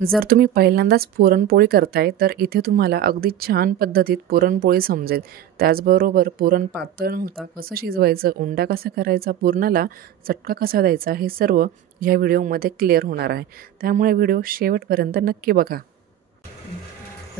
जर तुम्ही पहिल्यांदाच पुरणपोळी करताय तर इथे तुम्हाला अगदी छान पद्धतीत पुरणपोळी समजेल। त्याचबरोबर पुरण पातळ न होता कसं शिजवायचं, उंडा कसा करायचा, पुरणाला चटका कसा द्यायचा हे सर्व ह्या व्हिडिओमध्ये क्लिअर होणार आहे। त्यामुळे व्हिडिओ शेवटपर्यंत नक्की बघा।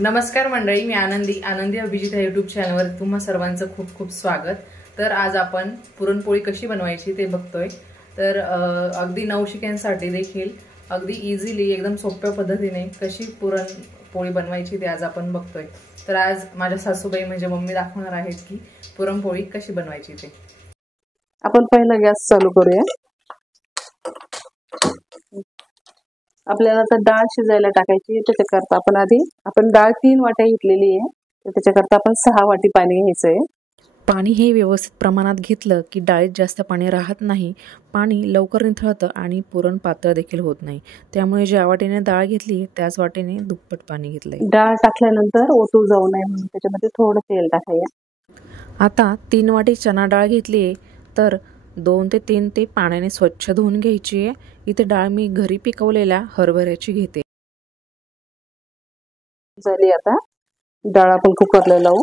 नमस्कार मंडळी, मी आनंदी अभिजित या यूट्यूब चॅनलवर तुम्हा सर्वांचं खूप खूप स्वागत। तर आज आपण पुरणपोळी कशी बनवायची ते बघतोय। तर अगदी नवशिक्यांसाठी देखील अगदी इझिली एकदम सोप्या पद्धतीने कशी पुरणपोळी बनवायची ते आज आपण बघतोय। तर आज माझ्या सासूबाई म्हणजे मम्मी दाखवणार आहेत की पुरणपोळी कशी बनवायची ते। आपण पहिला गॅस चालू करूया। आपल्याला आता डाळ शिजायला टाकायची, त्याच्याकरता आपण डाळ 3 वाट्या घेतलेली आहे, तर त्याच्याकरता आपण 6 वाटी पाणी घ्यायचंय। पाणी हे व्यवस्थित प्रमाणात घेतलं की डाळीत जास्त पाणी राहत नाही, पाणी लवकर निथळतं आणि पुरण पातळ देखील होत नाही। त्यामुळे ज्या वाटीने डाळ घेतली त्याच वाटीने दुप्पट पाणी घेतलंय। डाळ टाकल्यानंतर ओतू जाऊ नये म्हणून त्याच्यामध्ये थोडं तेल टाकायचं। आता 3 वाटी चणा डाळ घेतली तर 2 ते 3 ते पाण्याने स्वच्छ धुवून घ्यायची आहे। इथे डाळ मी घरी पिकवलेल्या हरभऱ्याची घेते। झाली आता डाळ आपण कुकरला लावू।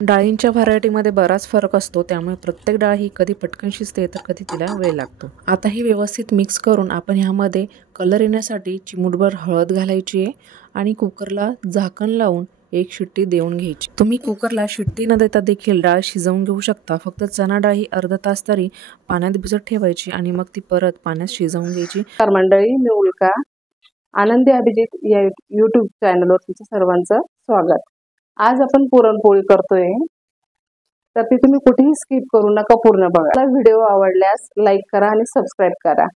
डाळींच्या व्हरायटीमध्ये बराच फरक असतो, त्यामुळे प्रत्येक डाळ ही कधी पटकन शिजते तर कधी तिला वेळ लागतो। आता ही व्यवस्थित मिक्स करून आपण ह्यामध्ये कलर येण्यासाठी चिमूटभर हळद घालायची आहे आणि कुकरला झाकण लावून एक शिट्टी देऊन घ्यायची। तुम्ही कुकरला शिट्टी न देता देखील डाळ शिजवून घेऊ शकता। फक्त चणा डाळ ही अर्धा तास तरी पाण्यात भिजत ठेवायची आणि मग ती परत पाण्यात शिजवून घ्यायची। तर मंडळी, मी उल्का, आनंदी अभिजित या यूट्यूब चॅनलवर तुमचं सर्वांचं स्वागत। आज आपण पुरणपोळी करतोय, तर ती तुम्ही कुठेही स्किप करू नका, पूर्ण बघा। व्हिडिओ आवडल्यास लाईक करा आणि सबस्क्राईब करा।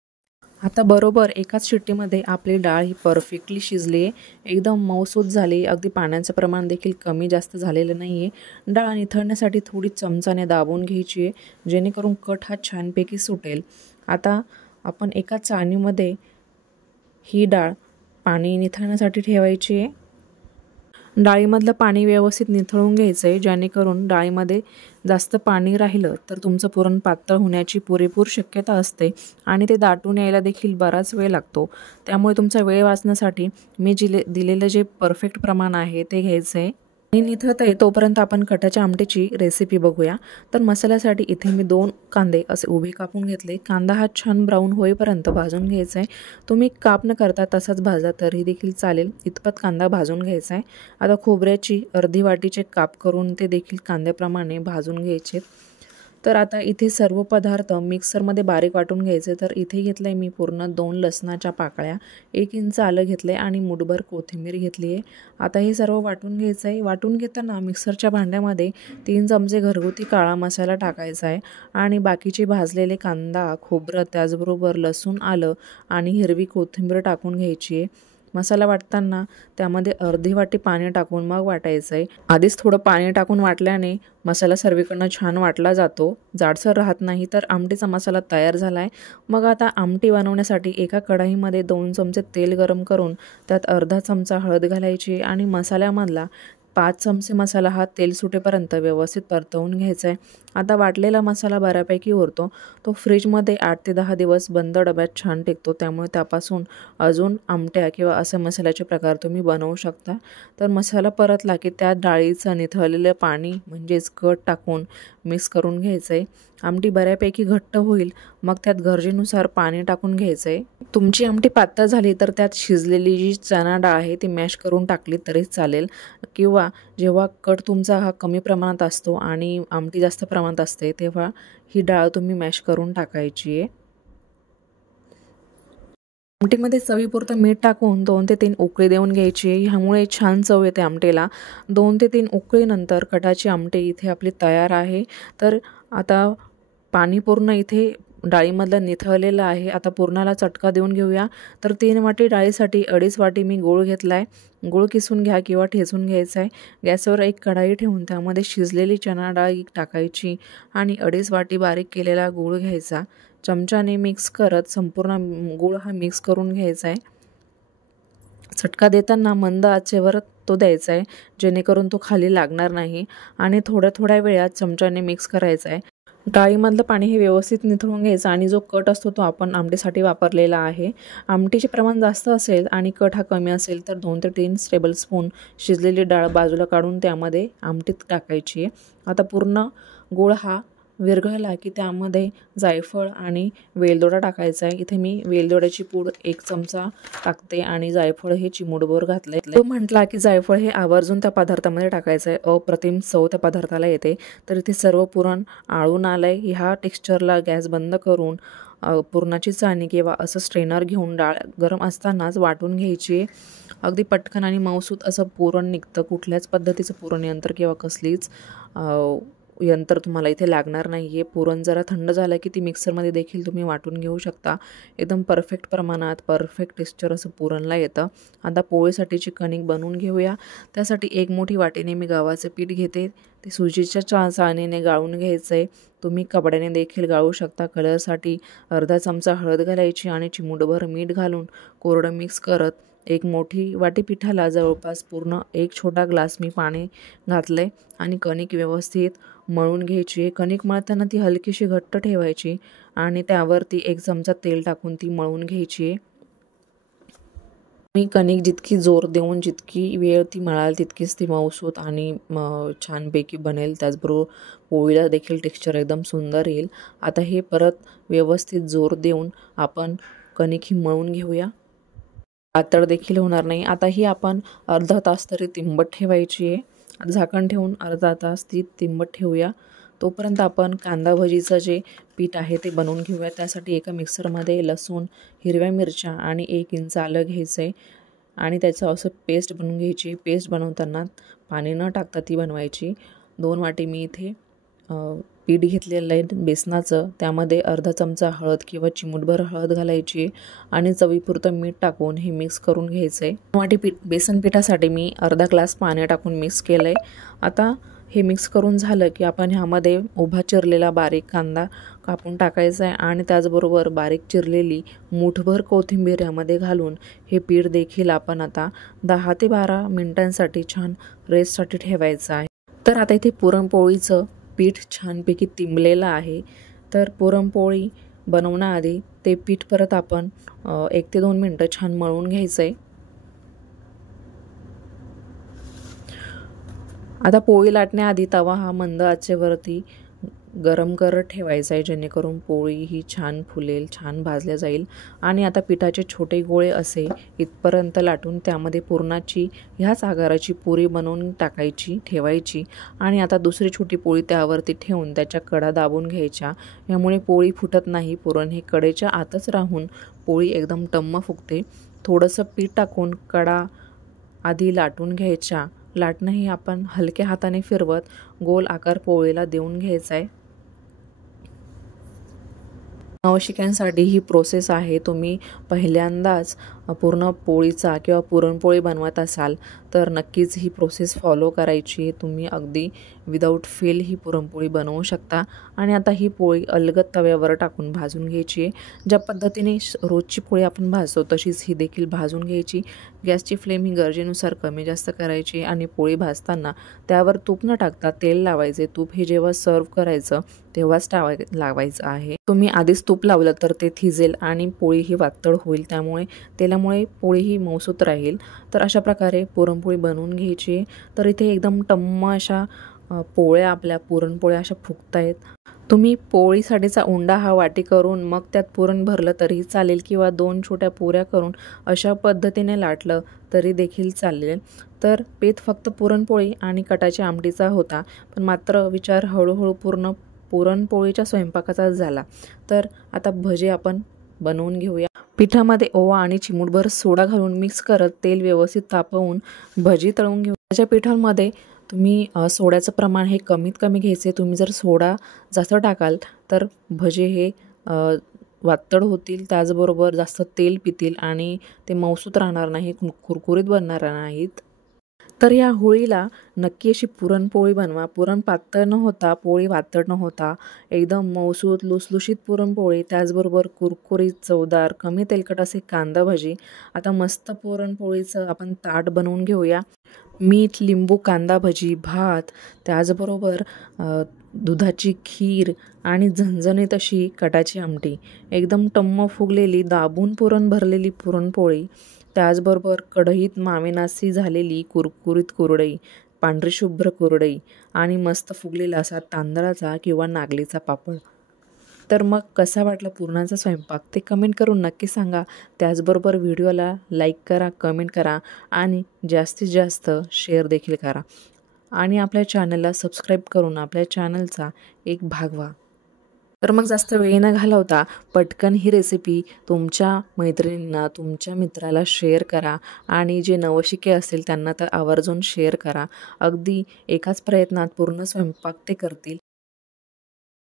आता बरोबर एकाच शिट्टीमध्ये आपली डाळ ही परफेक्टली शिजली आहे, एकदम मऊसूत झाली, अगदी पाण्याचं प्रमाण देखील कमी जास्त झालेलं नाही आहे। डाळ निथळण्यासाठी थोडी चमचाने दाबून घ्यायची आहे, जेणेकरून कट हा छानपैकी सुटेल। आता आपण एका चाळणीमध्ये ही डाळ पाणी निथळण्यासाठी ठेवायची आहे। डाळीमधलं पाणी व्यवस्थित निथळून घ्यायचं आहे, जेणेकरून डाळीमध्ये जास्त पाणी राहिलं तर तुमचं पुरण पातळ होण्याची पुरेपूर शक्यता असते आणि ते दाटून यायला देखील बराच वेळ लागतो। त्यामुळे तुमचा वेळ वाचण्यासाठी मी दिलेलं जे परफेक्ट प्रमाण आहे ते घ्यायचं आहे। आणि निथळत आहे तोपर्यंत आपण कटाच्या आमटीची रेसिपी बघूया। तर मसाल्यासाठी इथे मी 2 कांदे असे उभे कापून घेतले। कांदा हा छान ब्राऊन होईपर्यंत भाजून घ्यायचा आहे। तुम्ही काप न करता तसाच भाजला तरी देखील चालेल, इतपत कांदा भाजून घ्यायचा आहे। आता खोबऱ्याची अर्धी वाटीचे काप करून ते देखील कांद्याप्रमाणे भाजून घ्यायचे। तर आता इथे सर्व पदार्थ मिक्सरमध्ये बारीक वाटून घ्यायचे। तर इथे घेतलंय मी पूर्ण 2 लसणाच्या पाकळ्या, 1 इंच आलं घेतलंय आणि मुठभर कोथिंबीर घेतली आहे। आता हे सर्व वाटून घ्यायचं आहे। वाटून घेताना मिक्सरच्या भांड्यामध्ये 3 चमचे घरगुती काळा मसाला टाकायचा आहे आणि बाकीचे भाजलेले कांदा, खोबरं, त्याचबरोबर लसूण, आलं आणि हिरवी कोथिंबीर टाकून घ्यायची आहे। मसाला वाटताना त्यामध्ये अर्धी वाटी पाणी टाकून मग वाटायचं आहे। आधीच थोडं पाणी टाकून वाटल्याने मसाला सर्वीकडनं छान वाटला जातो, जाडसर राहत नाही। तर आमटीचा मसाला तयार झाला आहे। मग आता आमटी बनवण्यासाठी एका कढईमध्ये 2 चमचे तेल गरम करून त्यात अर्धा चमचा हळद घालायची आणि मसाल्यामधला 5 चमचे मसाला हा तेल सुटेपर्यंत व्यवस्थित परतवून घ्यायचा आहे। आता वाटलेला मसाला बऱ्यापैकी उरतो, तो फ्रीजमध्ये 8 ते 10 दिवस बंद डब्यात छान टिकतो। त्यामुळे त्यापासून अजून आमट्या किंवा असे मसाल्याचे प्रकार तुम्ही बनवू शकता। तर मसाला परतला की त्यात डाळीचं निथळलेलं पाणी म्हणजेच कट टाकून मिक्स करून घ्यायचं आहे। आमटी बऱ्यापैकी घट्ट होईल, मग त्यात गरजेनुसार पाणी टाकून घ्यायचं आहे। तुमची आमटी पातळ झाली तर त्यात शिजलेली जी चणा डाळ आहे ती मॅश करून टाकली तरी चालेल, किंवा जेव्हा कट तुमचा हा कमी प्रमाणात असतो आणि आमटी जास्त प्रमाणात असते तेव्हा ही डाळ तुम्ही मॅश करून टाकायची आहे। आमटीमध्ये चवीपुरतं मीठ टाकून 2 ते 3 उकळी देऊन घ्यायची आहे, ह्यामुळे छान चव येते आमटीला। 2 ते 3 उकळीनंतर कटाची आमटी इथे आपली तयार आहे। तर आता पाणी पूर्ण इथे डाळीमधलं निथळलेलं आहे। आता पुरणाला चटका देऊन घेऊया। तर 3 वाटी डाळीसाठी 2.5 वाटी मी गूळ घेतला आहे। गूळ किसून घ्या किंवा ठेचून घ्यायचा आहे। गॅसवर एक कढाई ठेवून त्यामध्ये शिजलेली चणा डाळ टाकायची आणि 2.5 वाटी बारीक केलेला गूळ घ्यायचा। चमच्याने मिक्स करत संपूर्ण गूळ हा मिक्स करून घ्यायचा आहे। चटका देताना मंद आचेवर तो द्यायचा आहे, जेणेकरून तो खाली लागणार नाही आणि थोड्या थोड्या वेळात चमच्याने मिक्स करायचा आहे। डाळीमधलं पाणी हे व्यवस्थित निथळून घ्यायचं आणि जो कट असतो तो आपण आमटीसाठी वापरलेला आहे. आमटीचे प्रमाण जास्त असेल आणि कट हा कमी असेल तर 2 ते 3 टेबलस्पून शिजलेली डाळ बाजूला काढून त्यामध्ये आमटीत टाकायची आहे. आता पूर्ण गूळ हा विरघळला की त्यामध्ये जायफळ आणि वेलदोडा टाकायचा आहे. इथे मी वेलदोड्याची पूड 1 चमचा टाकते आणि जायफळ हे चिमूटभर घातले. तो म्हटला की जायफळ हे आवर्जून त्या पदार्थामध्ये टाकायचं आहे. अप्रतिम चव त्या पदार्थाला येते. तर इथे सर्व पुरण आळून आलंय. ह्या टेक्स्चरला गॅस बंद करून पुरणाची चाळणी किंवा असं स्ट्रेनर घेऊन डाळ गरम असतानाच वाटून घ्यायची. अगदी पटकन आणि मऊसूत असं पुरण निघतं. कुठल्याच पद्धतीचं पुरण यंत्र किंवा कसलीच यंत्र तुम्हाला इथे लागणार नाही आहे. पुरण जरा थंड झालं की ती मिक्सरमध्ये देखील तुम्ही वाटून घेऊ शकता. एकदम परफेक्ट प्रमाणात परफेक्ट टेक्स्चर असं पुरणला येतं. आता पोळीसाठीची कणिक बनवून घेऊया. त्यासाठी 1 मोठी वाटीने मी गव्हाचे पीठ घेते. ते सुजीच्या चाळणीने गाळून घ्यायचं आहे. तुम्ही कपड्याने देखील गाळू शकता. कलरसाठी अर्धा चमचा हळद घालायची आणि चिमूटभर मीठ घालून कोरडं मिक्स करत 1 मोठी वाटी पिठाला जवळपास पूर्ण 1 छोटा ग्लास मी पाणी घातलं आहे आणि कणिक व्यवस्थित मळून घ्यायची. कणिक मळताना ती हलकीशी घट्ट ठेवायची आणि त्यावरती 1 चमचा तेल टाकून ती मळून घ्यायची. मी कणिक जितकी जोर देऊन जितकी वेळ ती मळाल तितकीच ती मऊसूत आणि छानपैकी बनेल. त्याचबरोबर पोळीला देखील टेक्स्चर एकदम सुंदर येईल. आता हे परत व्यवस्थित जोर देऊन आपण कणिक ही मळून घेऊया. पातळ देखील होणार नाही. आता ही आपण अर्धा तास तरी तिंबट ठेवायची आहे. झाकण ठेवून अर्धा तास ती तिंबट ठेवूया. तोपर्यंत आपण कांदा भजीचं जे पीठ आहे ते बनवून घेऊया. त्यासाठी एका मिक्सरमध्ये लसूण, हिरव्या मिरच्या आणि 1 इंच आलं घ्यायचं आहे आणि त्याचं असं पेस्ट बनवून घ्यायची. पेस्ट बनवताना पाणी न टाकता ती बनवायची. 2 वाटी मी इथे पीठ घेतलेलं आहे बेसनाचं. त्यामध्ये अर्धा चमचा हळद किंवा चिमूटभर हळद घालायची आणि चवीपुरतं मीठ टाकून हे मिक्स करून घ्यायचं आहे. 2 वाटी बेसन पिठासाठी मी अर्धा ग्लास पाणी टाकून मिक्स केलं आहे. आता हे मिक्स करून झालं की आपण ह्यामध्ये उभा चिरलेला बारीक कांदा कापून टाकायचा आहे आणि त्याचबरोबर बारीक चिरलेली मूठभर कोथिंबीर यामध्ये घालून हे पीठ देखील आपण आता 10 ते 12 मिनिटांसाठी छान रेस्टसाठी ठेवायचं आहे. तर आता इथे पुरणपोळीचं पीठ छानपैकी तिंबलेलं आहे. तर पुरणपोळी बनवण्याआधी ते पीठ परत आपण 1 ते 2 मिनटं छान मळून घ्यायचं आहे. आता पोळी लाटण्याआधी तवा हा मंद आचेवरती गरम करत ठेवायचा आहे जेणेकरून पोळी ही छान फुलेल, छान भाजल्या जाईल. आणि आता पिठाचे छोटे गोळे असे इथपर्यंत लाटून त्यामध्ये पुरणाची ह्याच आकाराची पुरी बनवून टाकायची, ठेवायची आणि आता दुसरी छोटी पोळी त्यावरती ठेवून त्याच्या कडा दाबून घ्यायच्या. यामुळे पोळी फुटत नाही. पुरण हे कडेच्या आतच राहून पोळी एकदम टम्म फुगते. थोडंसं पीठ टाकून कडा आधी लाटून घ्यायच्या. लाटणं हे आपण हलक्या हाताने फिरवत गोल आकार पोळीला देऊन घ्यायचा आहे. नवशिक्यांसाठी ही प्रोसेस आहे. तुम्ही पहिल्यांदाच पूर्ण पोळीचा किंवा पुरणपोळी बनवत असाल तर नक्कीच ही प्रोसेस फॉलो करायची. तुम्ही अगदी विदाऊट फेल ही पुरणपोळी बनवू शकता. आणि आता ही पोळी अलगद तव्यावर टाकून भाजून घ्यायची. ज्या पद्धतीने रोजची पोळी आपण भाजतो तशीच ही देखील भाजून घ्यायची. गॅसची फ्लेम ही गरजेनुसार कमी जास्त करायची आणि पोळी भाजताना त्यावर तूप न टाकता तेल लावायचे. तूप हे जेव्हा सर्व करायचं तेव्हाच लावायचं आहे. तुम्ही आधीच तूप लावलं तर ते थिजेल आणि पोळी ही वातळ होईल. त्यामुळे तेलामुळे पोळी ही मऊसूत राहील. तर अशा प्रकारे पुरणपोळी बनवून घ्यायची. तर इथे एकदम टम्म अशा पोळ्या आपल्या पुरणपोळ्या अशा फुगतायत. तुम्ही पोळीसाठीचा उंडा हा वाटी करून मग त्यात पुरण भरलं तरीही चालेल किंवा 2 छोट्या पुऱ्या करून अशा पद्धतीने लाटलं तरी देखील चालेल. तर बेत फक्त पुरणपोळी आणि कटाच्या आमटीचा होता, पण मात्र विचार हळूहळू पूर्ण पुरणपोळीच्या स्वयंपाकाचाच झाला. तर आता भजे आपण बनवून घेऊया. पिठामध्ये ओवा आणि चिमूटभर सोडा घालून मिक्स करत तेल व्यवस्थित तापवून भजी तळून घेऊ. त्याच्या पिठामध्ये तुम्ही सोड्याचं प्रमाण हे कमीत कमी घ्यायचे. तुम्ही जर सोडा जास्त टाकाल तर भजे हे वातळ होतील, त्याचबरोबर जास्त तेल पितील आणि ते मऊसूत राहणार नाही, कुरकुरीत बनणार नाहीत. तर या होळीला नक्की अशी पुरणपोळी बनवा. पुरण पातळ न होता, पोळी वातळ न होता एकदम मऊसूत लुसलुशीत पुरणपोळी, त्याचबरोबर कुरकुरीत चवदार कमी तेलकट असे कांदा भजी. आता मस्त पुरणपोळीचं आपण ताट बनवून घेऊया. मीठ, लिंबू, कांदा भजी, भात, त्याचबरोबर दुधाची खीर आणि झणझणीत अशी कटाची आमटी, एकदम टम्म फुगलेली दाबून पुरण भरलेली पुरणपोळी, त्याचबरोबर कढईत मावेनासी झालेली कुरकुरीत कुरडई, पांढरी शुभ्र कुरडई आणि मस्त फुगलेला असा तांदळाचा किंवा नागलीचा पापड. तर मग कसा वाटला पुरणाचा स्वयंपाक ते कमेंट करून नक्की सांगा. त्याचबरोबर व्हिडिओला लाईक करा, कमेंट करा आणि जास्तीत जास्त शेअर देखील करा. आणि आपल्या चॅनलला सबस्क्राईब करून आपल्या चॅनलचा एक भाग व्हा. तर मग जास्त वेळ न घालवता पटकन ही रेसिपी तुमच्या मैत्रिणींना, तुमच्या मित्राला शेअर करा आणि जे नवशिके असतील त्यांना तर आवर्जून शेअर करा. अगदी एकाच प्रयत्नात पूर्ण स्वयंपाक ते करतील